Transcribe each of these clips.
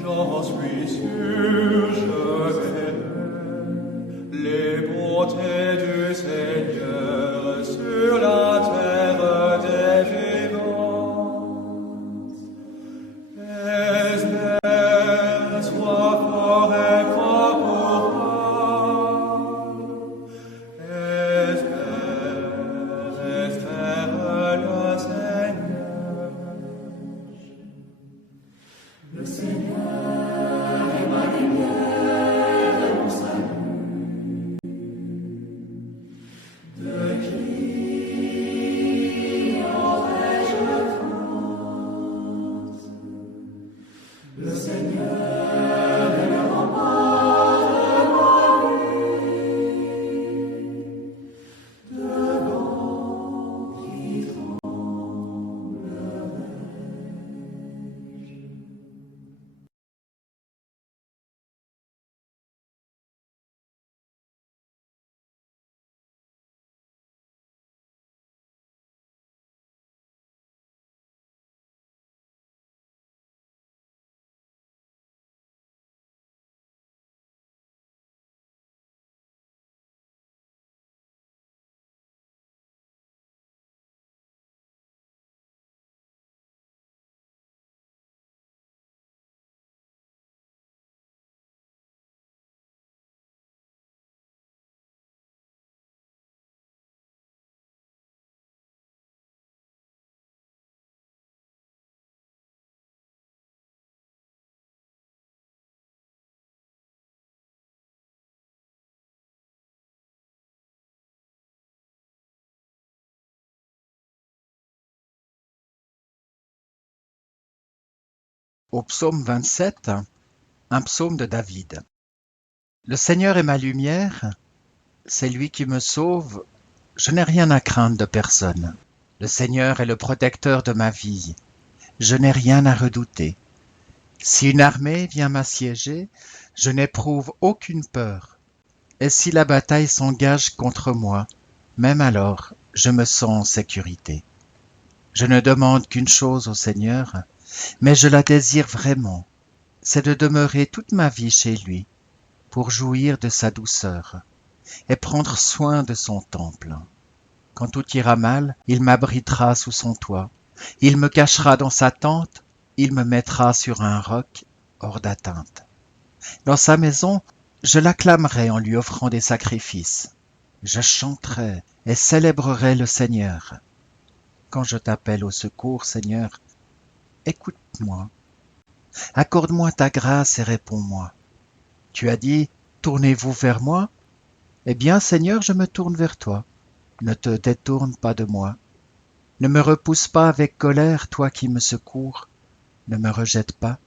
J'en suis sûr, je verrai les bontés du Seigneur sur la terre des vivants. Espère, sois fort et crois pour moi. Espère le Seigneur. Le Seigneur est ma lumière et mon salut. De qui aurais-je crainte? Le Seigneur est le rempart de ma vie, devant qui tremblerai. Au psaume 27, un psaume de David. Le Seigneur est ma lumière, c'est lui qui me sauve, je n'ai rien à craindre de personne. Le Seigneur est le protecteur de ma vie, je n'ai rien à redouter. Si une armée vient m'assiéger, je n'éprouve aucune peur. Et si la bataille s'engage contre moi, même alors, je me sens en sécurité. Je ne demande qu'une chose au Seigneur, mais je la désire vraiment, c'est de demeurer toute ma vie chez lui, pour jouir de sa douceur et prendre soin de son temple. Quand tout ira mal, il m'abritera sous son toit, il me cachera dans sa tente, il me mettra sur un roc hors d'atteinte. Dans sa maison, je l'acclamerai en lui offrant des sacrifices. Je chanterai et célébrerai le Seigneur. Quand je t'appelle au secours, Seigneur, écoute-moi. Accorde-moi ta grâce et réponds-moi. Tu as dit, tournez-vous vers moi? Eh bien, Seigneur, je me tourne vers toi. Ne te détourne pas de moi. Ne me repousse pas avec colère, toi qui me secours. Ne me rejette pas.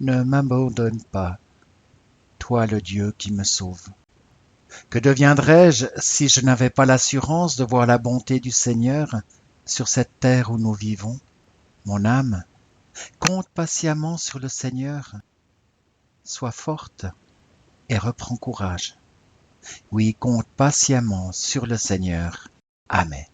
Ne m'abandonne pas, toi le Dieu qui me sauve. Que deviendrais-je si je n'avais pas l'assurance de voir la bonté du Seigneur sur cette terre où nous vivons? Mon âme, compte patiemment sur le Seigneur. Sois forte et reprends courage. Oui, compte patiemment sur le Seigneur. Amen.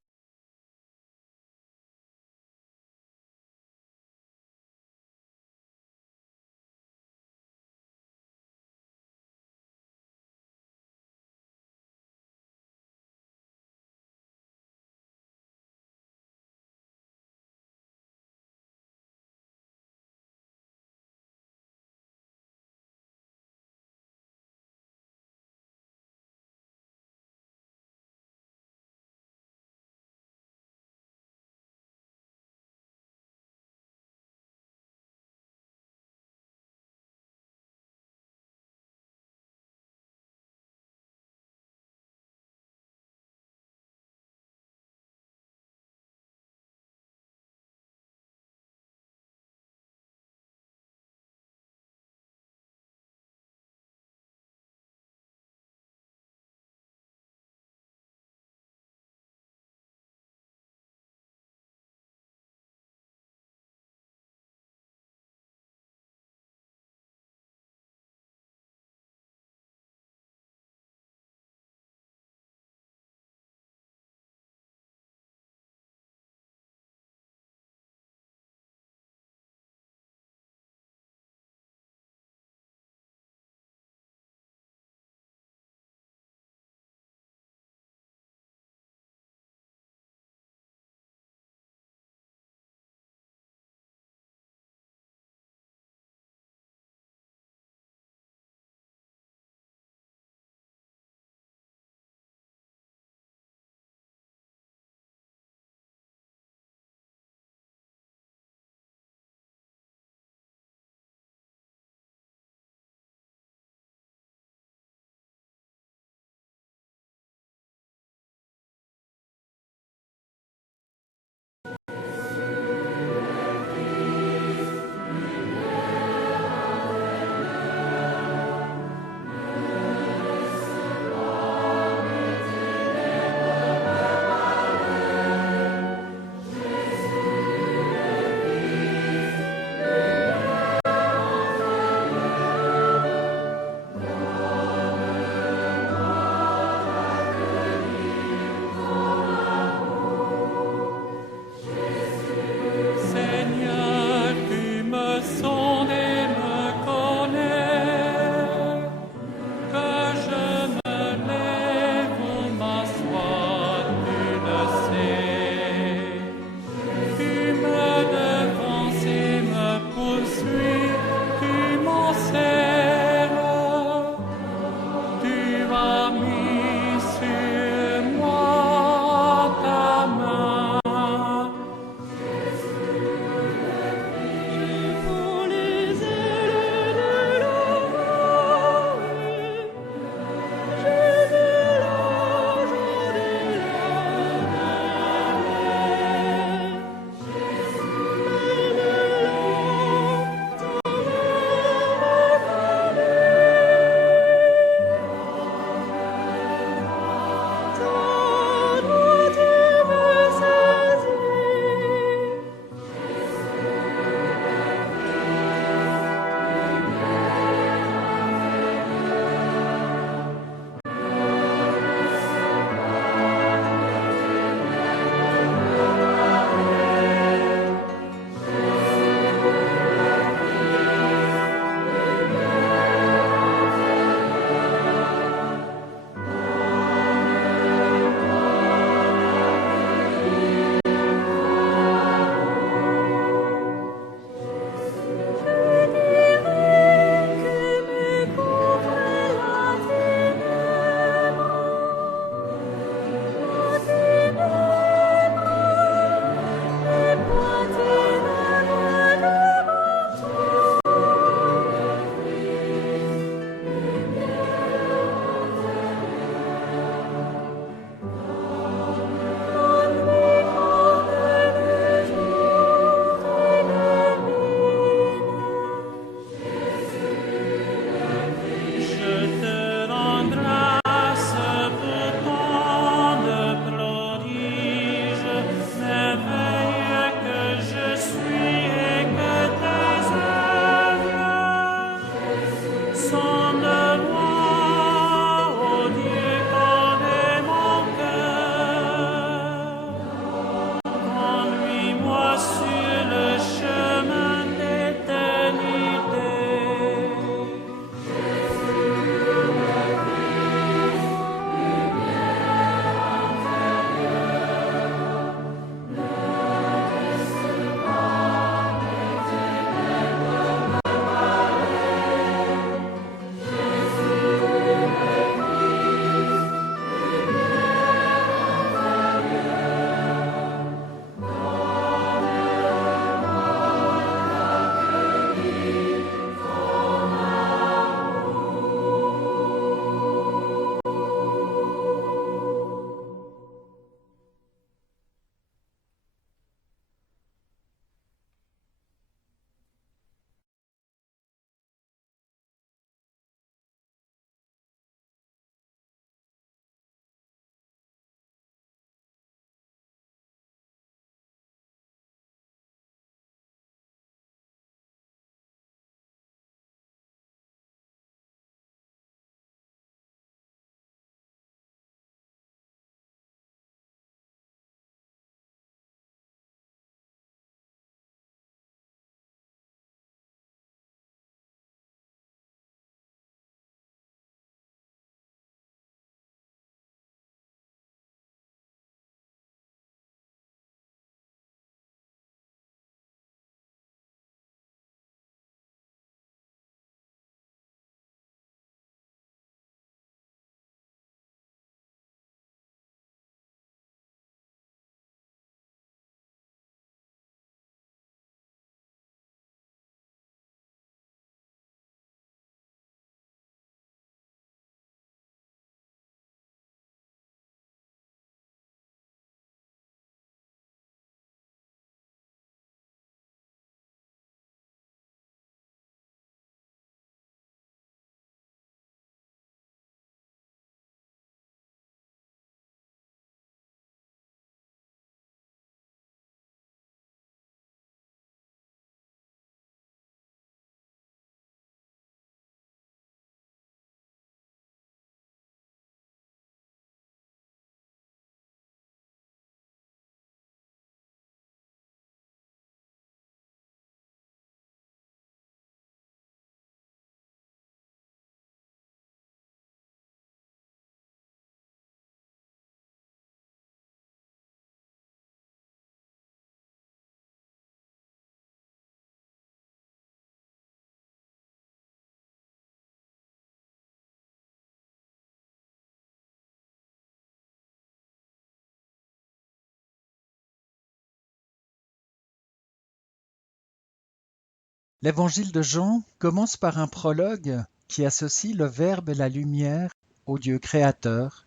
L'évangile de Jean commence par un prologue qui associe le Verbe et la lumière au Dieu créateur,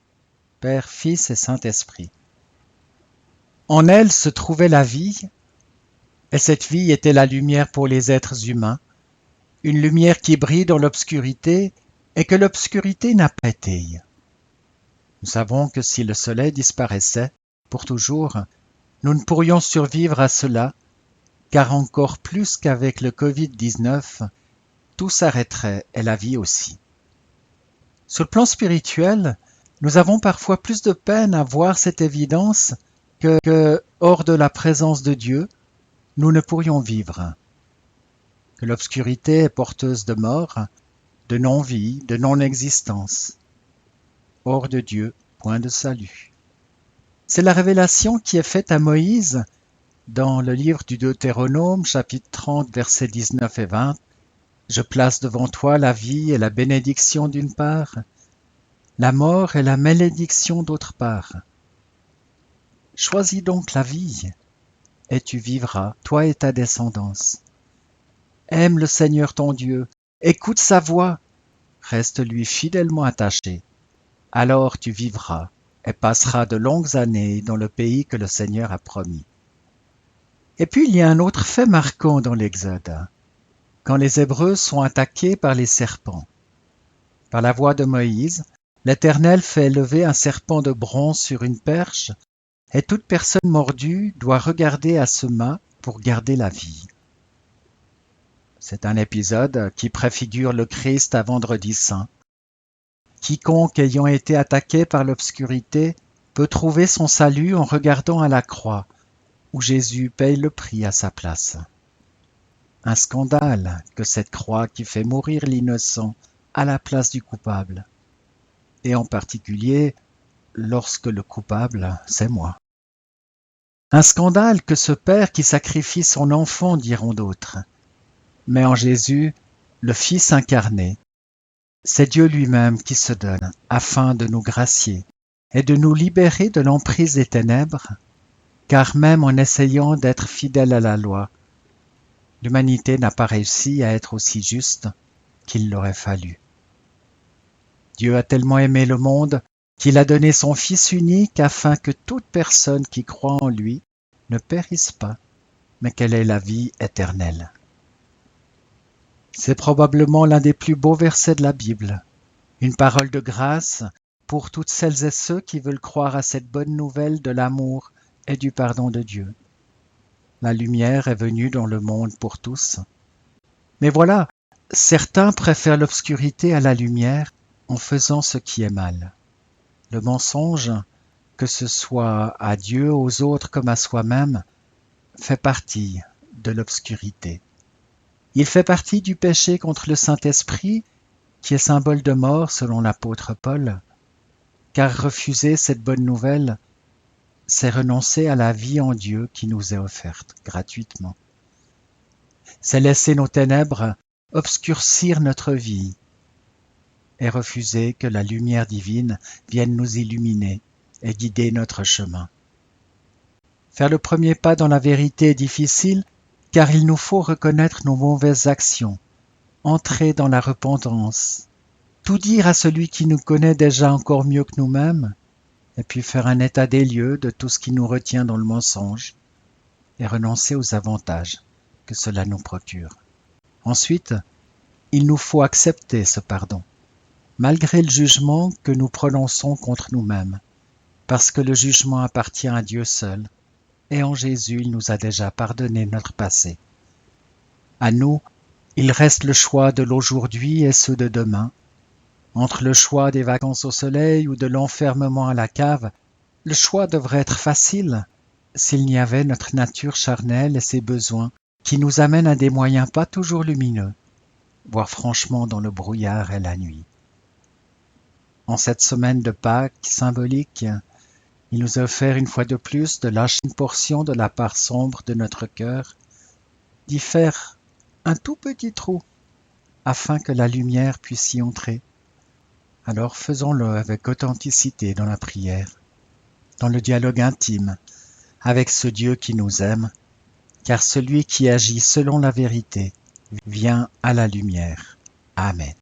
Père, Fils et Saint-Esprit. En elle se trouvait la vie, et cette vie était la lumière pour les êtres humains, une lumière qui brille dans l'obscurité et que l'obscurité n'a pas étayée. Nous savons que si le soleil disparaissait pour toujours, nous ne pourrions survivre à cela, car encore plus qu'avec le Covid-19, tout s'arrêterait et la vie aussi. Sur le plan spirituel, nous avons parfois plus de peine à voir cette évidence que hors de la présence de Dieu, nous ne pourrions vivre. Que l'obscurité est porteuse de mort, de non-vie, de non-existence. Hors de Dieu, point de salut. C'est la révélation qui est faite à Moïse dans le livre du Deutéronome, chapitre 30, versets 19 et 20. Je place devant toi la vie et la bénédiction d'une part, la mort et la malédiction d'autre part. Choisis donc la vie, et tu vivras, toi et ta descendance. Aime le Seigneur ton Dieu, écoute sa voix, reste-lui fidèlement attaché. Alors tu vivras et passeras de longues années dans le pays que le Seigneur a promis. Et puis il y a un autre fait marquant dans l'Exode, quand les Hébreux sont attaqués par les serpents. Par la voix de Moïse, l'Éternel fait lever un serpent de bronze sur une perche, et toute personne mordue doit regarder à ce mât pour garder la vie. C'est un épisode qui préfigure le Christ à Vendredi Saint. Quiconque ayant été attaqué par l'obscurité peut trouver son salut en regardant à la croix, où Jésus paye le prix à sa place. Un scandale que cette croix qui fait mourir l'innocent à la place du coupable. Et en particulier, lorsque le coupable, c'est moi. Un scandale que ce père qui sacrifie son enfant, diront d'autres. Mais en Jésus, le Fils incarné, c'est Dieu lui-même qui se donne afin de nous gracier et de nous libérer de l'emprise des ténèbres, car même en essayant d'être fidèle à la loi, l'humanité n'a pas réussi à être aussi juste qu'il l'aurait fallu. Dieu a tellement aimé le monde qu'il a donné son Fils unique afin que toute personne qui croit en lui ne périsse pas, mais qu'elle ait la vie éternelle. C'est probablement l'un des plus beaux versets de la Bible, une parole de grâce pour toutes celles et ceux qui veulent croire à cette bonne nouvelle de l'amour et du pardon de Dieu. La lumière est venue dans le monde pour tous. Mais voilà, certains préfèrent l'obscurité à la lumière en faisant ce qui est mal. Le mensonge, que ce soit à Dieu, aux autres comme à soi-même, fait partie de l'obscurité. Il fait partie du péché contre le Saint-Esprit, qui est symbole de mort selon l'apôtre Paul, car refuser cette bonne nouvelle, c'est renoncer à la vie en Dieu qui nous est offerte gratuitement. C'est laisser nos ténèbres obscurcir notre vie et refuser que la lumière divine vienne nous illuminer et guider notre chemin. Faire le premier pas dans la vérité est difficile, car il nous faut reconnaître nos mauvaises actions, entrer dans la repentance, tout dire à celui qui nous connaît déjà encore mieux que nous-mêmes, et puis faire un état des lieux de tout ce qui nous retient dans le mensonge, et renoncer aux avantages que cela nous procure. Ensuite, il nous faut accepter ce pardon, malgré le jugement que nous prononçons contre nous-mêmes, parce que le jugement appartient à Dieu seul, et en Jésus, il nous a déjà pardonné notre passé. À nous, il reste le choix de l'aujourd'hui et ceux de demain. Entre le choix des vacances au soleil ou de l'enfermement à la cave, le choix devrait être facile s'il n'y avait notre nature charnelle et ses besoins qui nous amènent à des moyens pas toujours lumineux, voire franchement dans le brouillard et la nuit. En cette semaine de Pâques symbolique, il nous a offert une fois de plus de lâcher une portion de la part sombre de notre cœur, d'y faire un tout petit trou, afin que la lumière puisse y entrer. Alors faisons-le avec authenticité dans la prière, dans le dialogue intime, avec ce Dieu qui nous aime, car celui qui agit selon la vérité viens à la lumière. Amen.